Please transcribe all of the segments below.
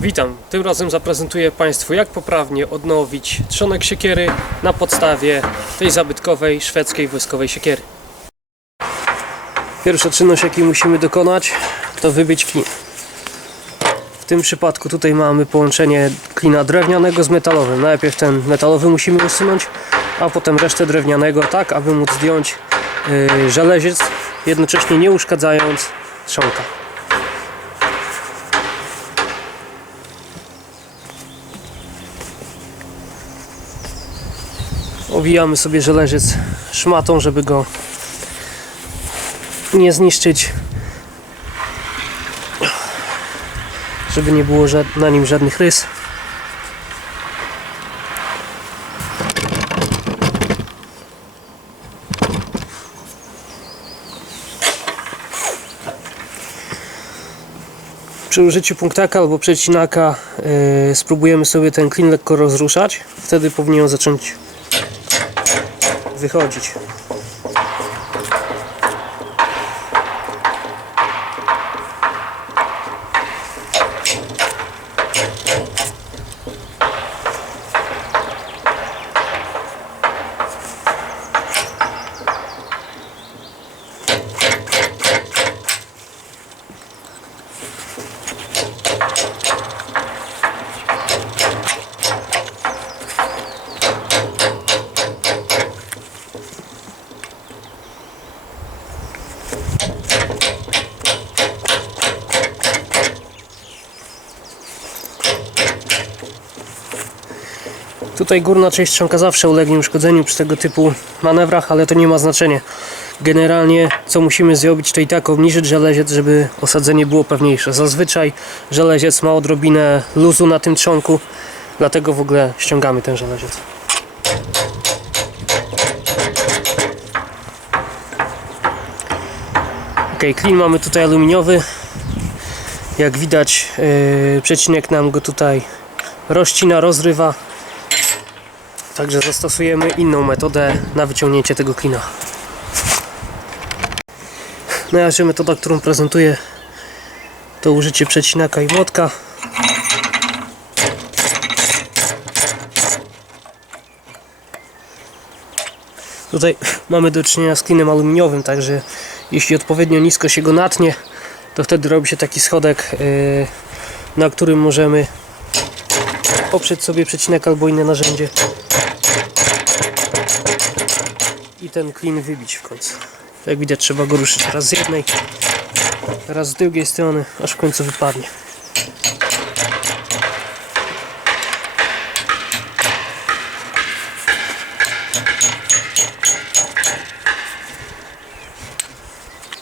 Witam. Tym razem zaprezentuję Państwu jak poprawnie odnowić trzonek siekiery na podstawie tej zabytkowej szwedzkiej wojskowej siekiery. Pierwsza czynność jakiej musimy dokonać to wybić klin. W tym przypadku tutaj mamy połączenie klina drewnianego z metalowym. Najpierw ten metalowy musimy usunąć, a potem resztę drewnianego tak, aby móc zdjąć yy, żeleziec, jednocześnie nie uszkadzając trzonka. Owijamy sobie żeleziec szmatą, żeby go nie zniszczyć. Żeby nie było na nim żadnych rys. Przy użyciu punktaka albo przecinaka yy, spróbujemy sobie ten klin lekko rozruszać. Wtedy powinien zacząć wychodzić. Tutaj górna część trzonka zawsze ulegnie uszkodzeniu przy tego typu manewrach, ale to nie ma znaczenia. Generalnie co musimy zrobić to i tak obniżyć żeleziec, żeby osadzenie było pewniejsze. Zazwyczaj żeleziec ma odrobinę luzu na tym trzonku, dlatego w ogóle ściągamy ten żeleziec. Ok, klin mamy tutaj aluminiowy. Jak widać yy, przecinek nam go tutaj rozcina, rozrywa. Także zastosujemy inną metodę na wyciągnięcie tego klina. Najlepsza metoda, którą prezentuję to użycie przecinaka i młotka. Tutaj mamy do czynienia z klinem aluminiowym, także jeśli odpowiednio nisko się go natnie, to wtedy robi się taki schodek, yy, na którym możemy oprzeć sobie przecinek albo inne narzędzie i ten klin wybić w końcu. Jak widać trzeba go ruszyć raz z jednej, raz z drugiej strony, aż w końcu wypadnie.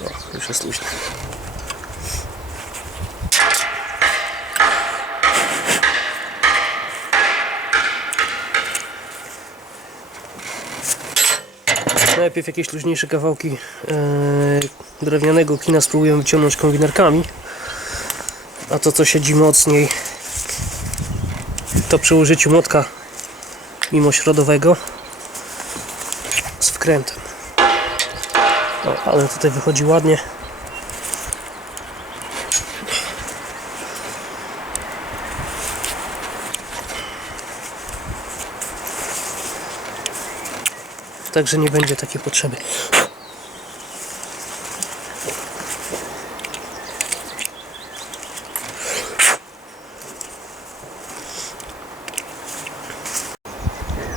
O, już jest luźny. Najpierw jakieś luźniejsze kawałki e, drewnianego kina spróbujemy wyciągnąć konwinerkami. A to co siedzi mocniej to przy użyciu młotka mimośrodowego z wkrętem. O, ale tutaj wychodzi ładnie. Także nie będzie takiej potrzeby.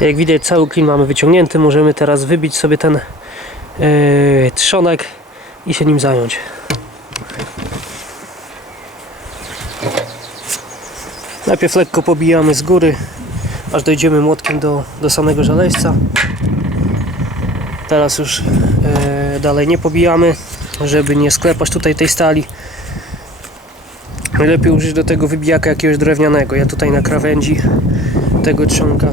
Jak widać cały klin mamy wyciągnięty, możemy teraz wybić sobie ten yy, trzonek i się nim zająć. Najpierw lekko pobijamy z góry, aż dojdziemy młotkiem do, do samego żelejca. Teraz już e, dalej nie pobijamy, żeby nie sklepać tutaj tej stali. Najlepiej użyć do tego wybijaka jakiegoś drewnianego. Ja tutaj na krawędzi tego trzonka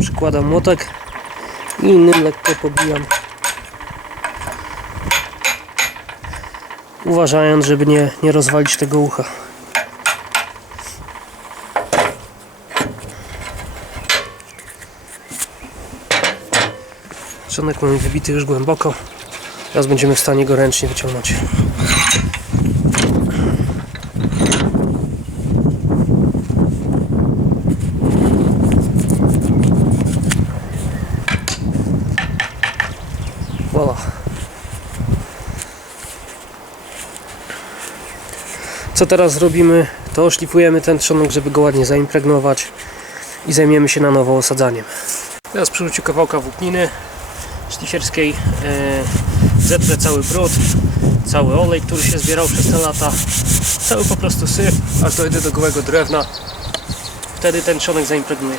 przykładam młotek i innym lekko pobijam. Uważając, żeby nie, nie rozwalić tego ucha. Przemek mamy wybity już głęboko. Teraz będziemy w stanie go ręcznie wyciągnąć. Voilà. Co teraz zrobimy? To szlifujemy ten trzonek, żeby go ładnie zaimpregnować i zajmiemy się na nowo osadzaniem. Teraz przyrzucił kawałka włókniny, szlifierskiej e, zetrę cały brud, cały olej, który się zbierał przez te lata, cały po prostu syf, aż dojdę do gołego drewna. Wtedy ten trzonek zaimpregnuje.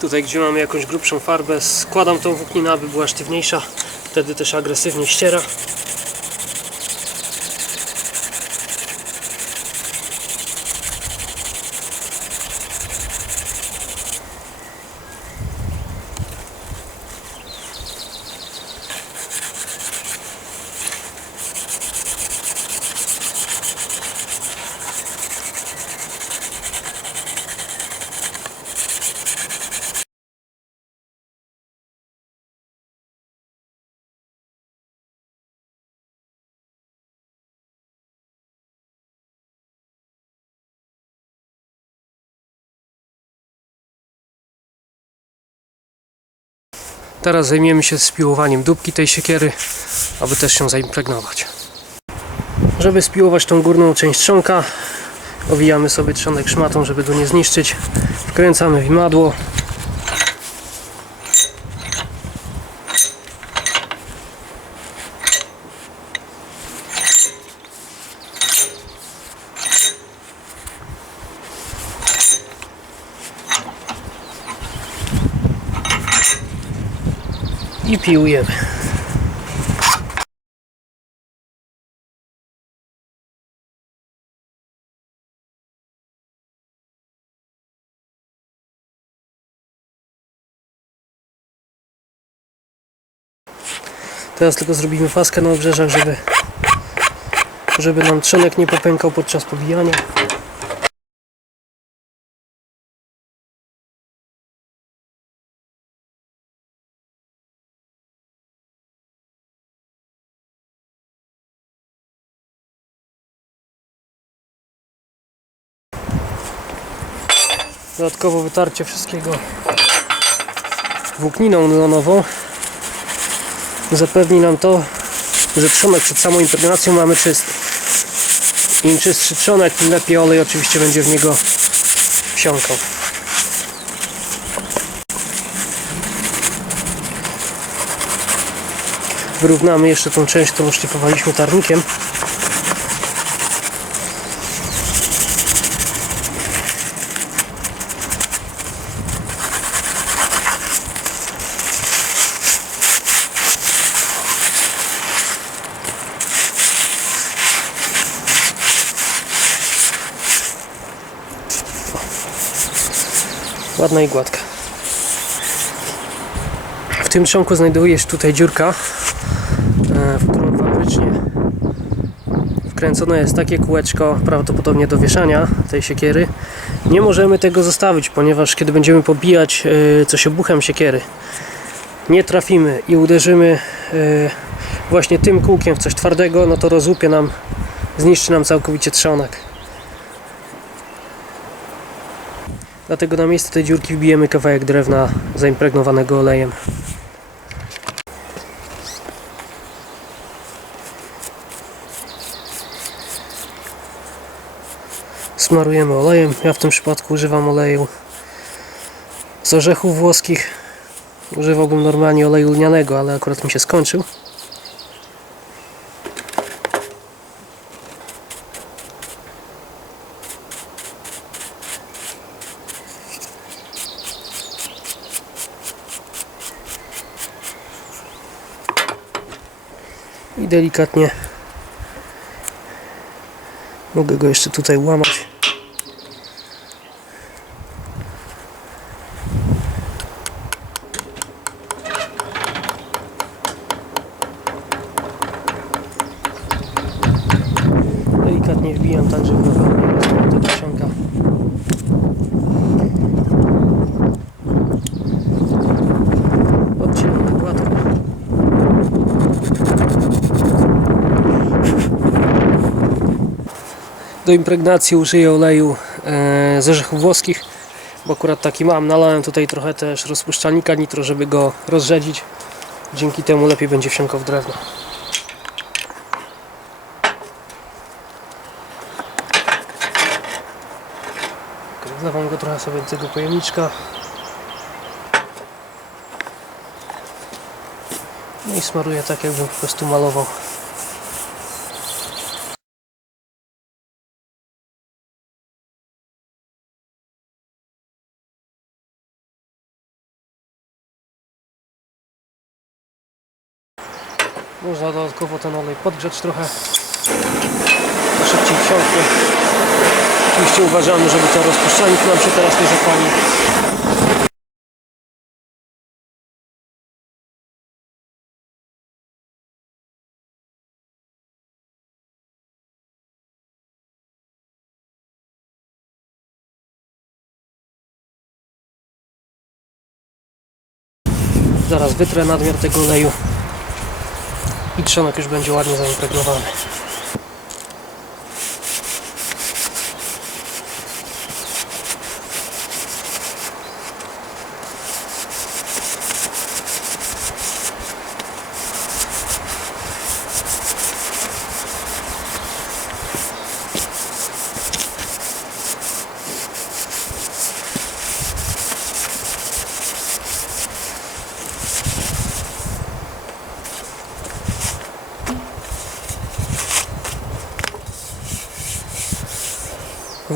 Tutaj, gdzie mamy jakąś grubszą farbę, składam tą włókninę, aby była sztywniejsza. Wtedy też agresywnie ściera. Teraz zajmiemy się spiłowaniem dupki tej siekiery, aby też się zaimpregnować. Żeby spiłować tą górną część trzonka, owijamy sobie trzonek szmatą, żeby go nie zniszczyć. Wkręcamy w i piłujemy. Teraz tylko zrobimy faskę na obrzeżach, żeby, żeby nam trzonek nie popękał podczas pobijania. Dodatkowo wytarcie wszystkiego włókniną nylonową zapewni nam to, że trzonek przed samą impregnacją mamy czysty. Im czystszy trzonek, tym lepiej olej oczywiście będzie w niego wsiąkał. Wyrównamy jeszcze tą część, którą szlifowaliśmy tarnikiem. Ładna i gładka. W tym trzonku znajduje się tutaj dziurka, e, w którą fabrycznie wkręcone jest takie kółeczko, prawdopodobnie do wieszania tej siekiery. Nie możemy tego zostawić, ponieważ kiedy będziemy pobijać e, coś obuchem siekiery, nie trafimy i uderzymy e, właśnie tym kółkiem w coś twardego, no to rozłupie nam, zniszczy nam całkowicie trzonek. Dlatego na miejsce tej dziurki wbijemy kawałek drewna zaimpregnowanego olejem. Smarujemy olejem. Ja w tym przypadku używam oleju z orzechów włoskich. Używałbym normalnie oleju lnianego, ale akurat mi się skończył. Delikatnie mogę go jeszcze tutaj łamać. Delikatnie wbijam tak, żeby na pewno nie rosło tego ściąga. Odcinam na gładko. Do impregnacji użyję oleju e, z orzechów włoskich. bo akurat taki mam. Nalałem tutaj trochę też rozpuszczalnika nitro, żeby go rozrzedzić. Dzięki temu lepiej będzie wsiąkał w drewno. Wlewam go trochę sobie do tego pojemniczka. No i smaruję tak, jakbym po prostu malował. Można dodatkowo ten olej podgrzać trochę. To szybciej wsiąknie. Oczywiście uważamy, żeby ten rozpuszczalnik nam się teraz nie zapalił. Zaraz wytrę nadmiar tego oleju i trzonek już będzie ładnie zaimpregnowany.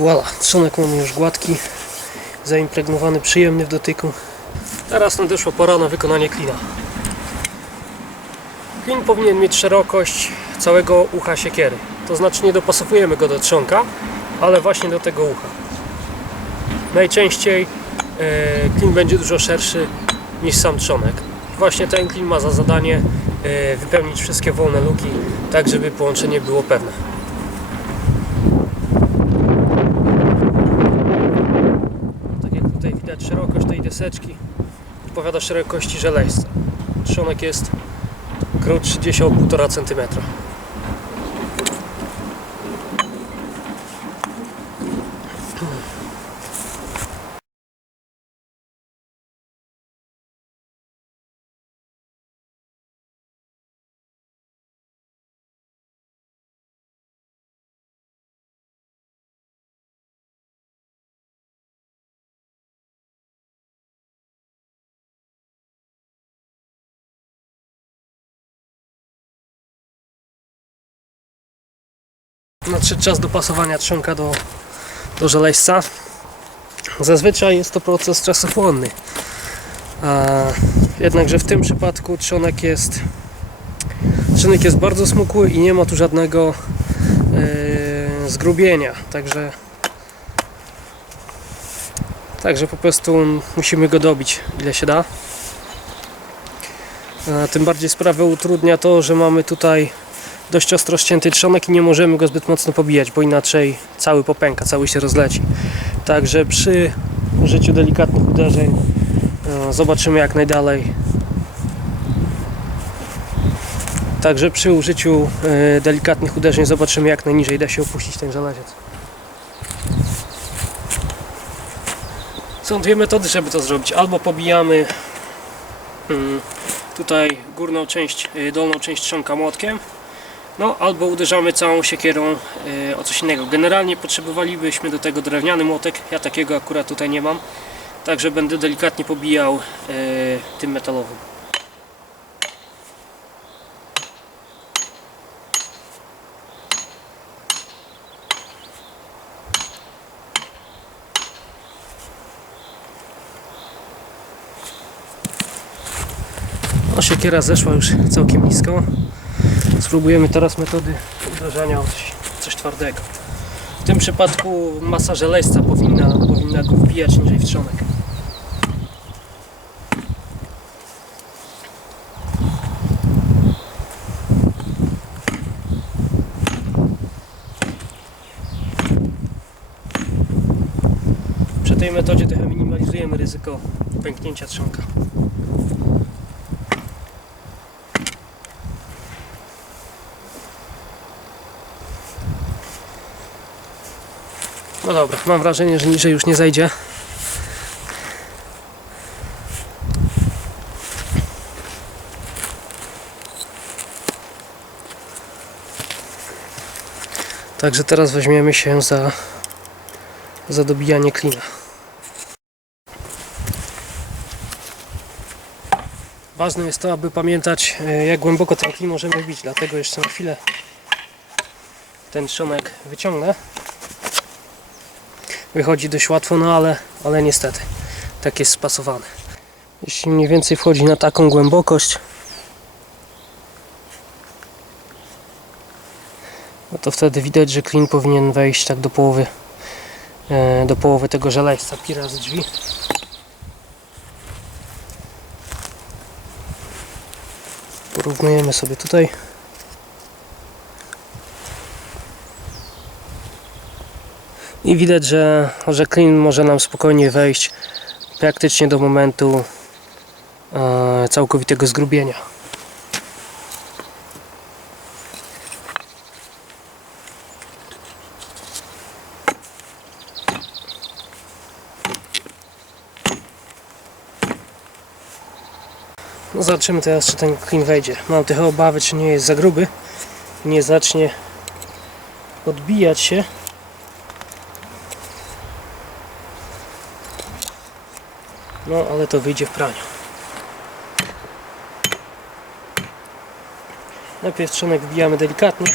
Voilà, trzonek mamy już gładki, zaimpregnowany, przyjemny w dotyku. Teraz nadeszła pora na wykonanie klina. Klin powinien mieć szerokość całego ucha siekiery. To znaczy nie dopasowujemy go do trzonka, ale właśnie do tego ucha. Najczęściej e, klin będzie dużo szerszy niż sam trzonek. Właśnie ten klin ma za zadanie e, wypełnić wszystkie wolne luki, tak żeby połączenie było pewne. Tak jak tutaj widać deseczki odpowiada szerokości żelejsca. Trzonek jest krótszy gdzieś o 1,5 cm. Nadszedł czas dopasowania trzonka do, do żelejsca. Zazwyczaj jest to proces czasochłonny. A, jednakże w tym przypadku trzonek jest trzonek jest bardzo smukły i nie ma tu żadnego e, zgrubienia. Także Także po prostu musimy go dobić ile się da. Tym bardziej sprawę utrudnia to, że mamy tutaj dość ostro ścięty trzonek i nie możemy go zbyt mocno pobijać, bo inaczej cały popęka, cały się rozleci. Także przy użyciu delikatnych uderzeń e, zobaczymy jak najdalej. Także przy użyciu e, delikatnych uderzeń zobaczymy jak najniżej da się opuścić ten żeleziec. Są dwie metody, żeby to zrobić. Albo pobijamy mm, tutaj górną część, y, dolną część trzonka młotkiem, no albo uderzamy całą siekierą y, o coś innego. Generalnie potrzebowalibyśmy do tego drewniany młotek, ja takiego akurat tutaj nie mam, także będę delikatnie pobijał y, tym metalowym. No, siekiera zeszła już całkiem nisko. Spróbujemy teraz metody uderzania o coś, coś twardego. W tym przypadku masa żelejsca powinna, powinna go wbijać niżej w trzonek. Przy tej metodzie trochę minimalizujemy ryzyko pęknięcia trzonka. No dobra, mam wrażenie, że niżej już nie zejdzie. Także teraz weźmiemy się za, za dobijanie klina. Ważne jest to, aby pamiętać e, jak głęboko ten klin możemy wbić. dlatego jeszcze na chwilę ten trzonek wyciągnę. Wychodzi dość łatwo, no ale, ale niestety tak jest spasowany. Jeśli mniej więcej wchodzi na taką głębokość, no to wtedy widać, że klin powinien wejść tak do połowy e, do połowy tego żelejca, pi razy drzwi. Porównujemy sobie tutaj. I widać, że, że klin może nam spokojnie wejść praktycznie do momentu e, całkowitego zgrubienia. No zobaczymy teraz, czy ten klin wejdzie. Mam trochę obawy, czy nie jest za gruby. Nie zacznie odbijać się. No, ale to wyjdzie w praniu. Najpierw trzonek wbijamy delikatnie,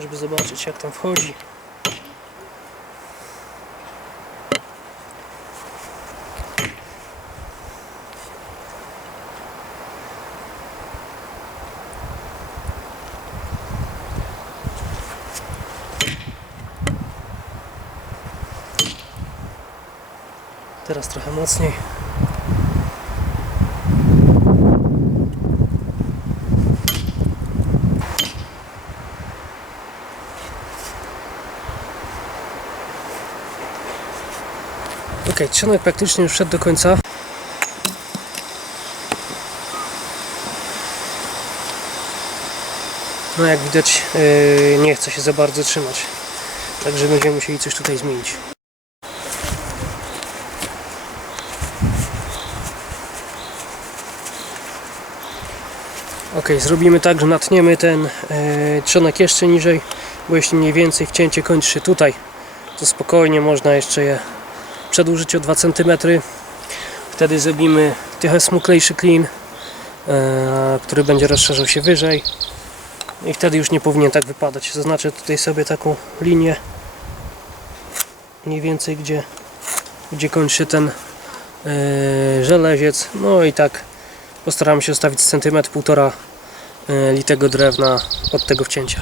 żeby zobaczyć jak tam wchodzi. Teraz trochę mocniej. Ok, trzonek praktycznie już szedł do końca. No jak widać yy, nie chce się za bardzo trzymać. Także będziemy musieli coś tutaj zmienić. Ok, zrobimy tak, że natniemy ten e, trzonek jeszcze niżej, bo jeśli mniej więcej wcięcie kończy się tutaj, to spokojnie można jeszcze je przedłużyć o 2 cm. Wtedy zrobimy trochę smuklejszy klin, e, który będzie rozszerzał się wyżej i wtedy już nie powinien tak wypadać. Zaznaczę tutaj sobie taką linię mniej więcej gdzie, gdzie kończy się ten e, żeleziec. No i tak Postaram się zostawić centymetr, półtora litego drewna od tego wcięcia.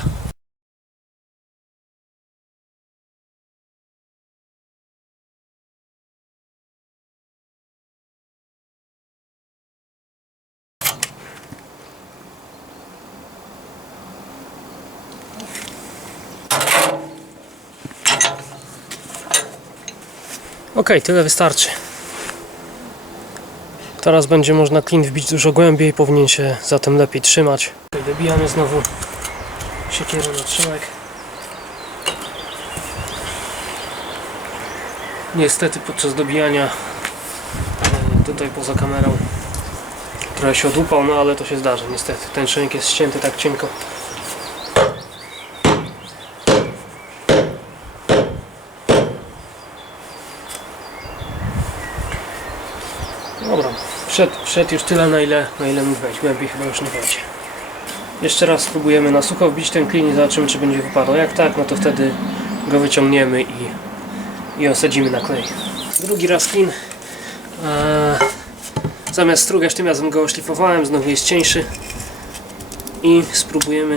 Ok, tyle wystarczy. Teraz będzie można klin wbić dużo głębiej, powinien się zatem lepiej trzymać. Dobijamy znowu siekierę na trzymek. Niestety podczas dobijania e, tutaj poza kamerą trochę się odłupał, no ale to się zdarza niestety. Ten szynek jest ścięty tak cienko. Dobra, wszedł, wszedł już tyle na ile, na ile mógł wejść, głębiej chyba już nie wejdzie. Jeszcze raz spróbujemy na sucho wbić ten klin i zobaczymy czy będzie wypadał. Jak tak, no to wtedy go wyciągniemy i, i osadzimy na klej. Drugi raz klin. Eee, zamiast strugać tym razem go oszlifowałem, znowu jest cieńszy. I spróbujemy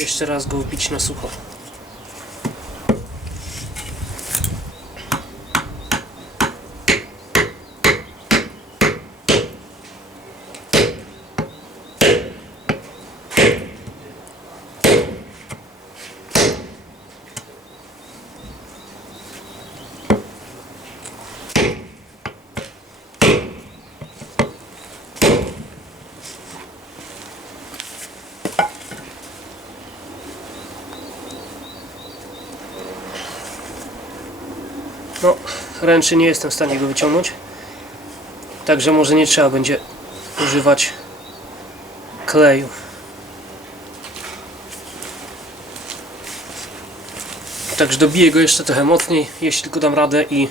jeszcze raz go wbić na sucho. No, ręcznie nie jestem w stanie go wyciągnąć. Także może nie trzeba będzie używać kleju. także dobiję go jeszcze trochę mocniej, jeśli tylko dam radę i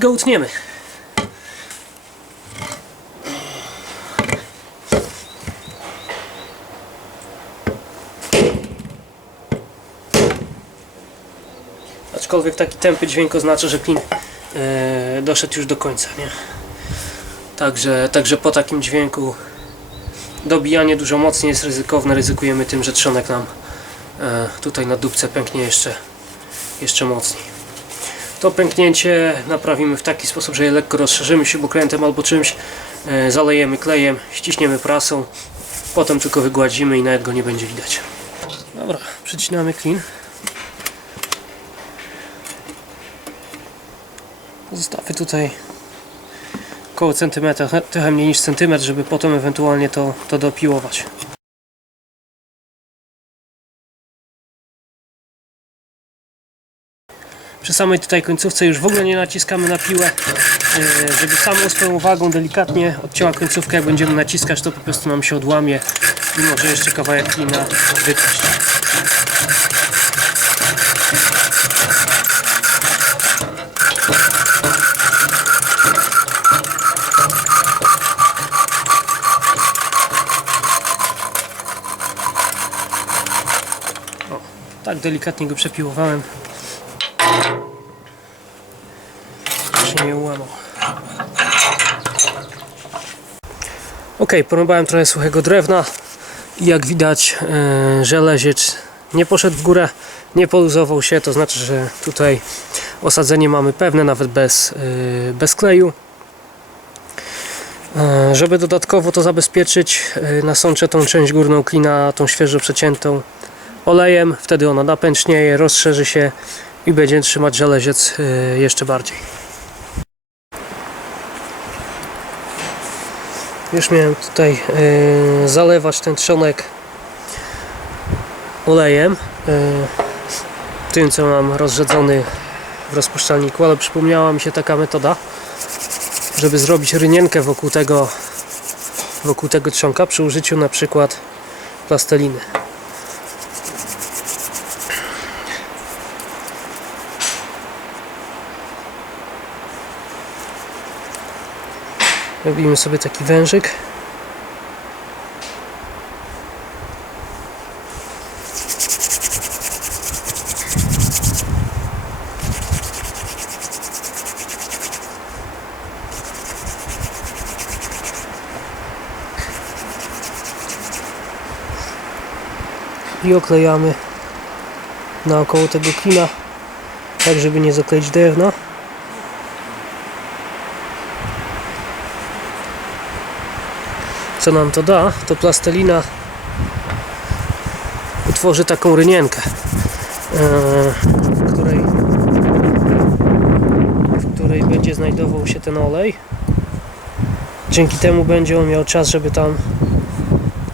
go utniemy. Aczkolwiek taki tępy dźwięk oznacza, że klin e, doszedł już do końca, nie? Także, także po takim dźwięku dobijanie dużo mocniej jest ryzykowne. Ryzykujemy tym, że trzonek nam e, tutaj na dupce pęknie jeszcze, jeszcze mocniej. To pęknięcie naprawimy w taki sposób, że je lekko rozszerzymy śrubokrętem albo czymś, e, zalejemy klejem, ściśniemy prasą, potem tylko wygładzimy i nawet go nie będzie widać. Dobra, przycinamy klin. Zostawię tutaj około centymetra, trochę mniej niż centymetr, żeby potem ewentualnie to, to dopiłować. Przy samej tutaj końcówce już w ogóle nie naciskamy na piłę, e, żeby samą swoją wagą delikatnie odcięła końcówkę. Jak będziemy naciskać, to po prostu nam się odłamie i może jeszcze kawałek klina wypaść. Delikatnie go przepiłowałem. Się nie ułamał. Ok, porąbałem trochę suchego drewna i jak widać e, żeleziec nie poszedł w górę, nie poluzował się, to znaczy, że tutaj osadzenie mamy pewne, nawet bez, e, bez kleju. E, Żeby dodatkowo to zabezpieczyć, nasączę tą część górną klina, tą świeżo przeciętą olejem, wtedy ona napęcznieje, rozszerzy się i będzie trzymać żeleziec y, jeszcze bardziej. Już miałem tutaj y, zalewać ten trzonek olejem, y, tym co mam rozrzedzony w rozpuszczalniku, ale przypomniała mi się taka metoda, żeby zrobić rynienkę wokół tego wokół tego trzonka przy użyciu na przykład plasteliny. Robimy sobie taki wężyk. I oklejamy naokoło tego klina, tak żeby nie zakleić drewna. Co nam to da, to plastelina utworzy taką rynienkę, e, w której, w której będzie znajdował się ten olej. Dzięki temu będzie on miał czas, żeby tam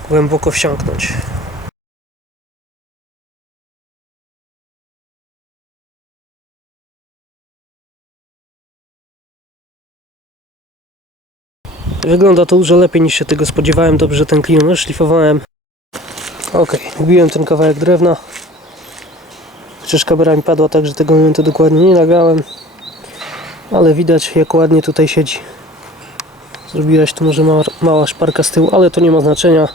głęboko wsiąknąć. Wygląda to dużo lepiej niż się tego spodziewałem. Dobrze, ten klin szlifowałem. Ok, wbiłem ten kawałek drewna. Chociaż kamera mi padła tak, że tego momentu dokładnie nie nagrałem. Ale widać jak ładnie tutaj siedzi. Zrobiłaś tu może mała, mała szparka z tyłu, ale to nie ma znaczenia.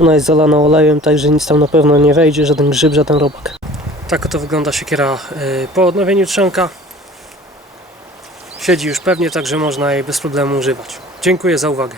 Ona jest zalana olejem, także nic tam na pewno nie wejdzie, żaden grzyb, żaden robak. Tak oto wygląda siekiera y, po odnowieniu trzonka. Siedzi już pewnie, także można jej bez problemu używać. Dziękuję za uwagę.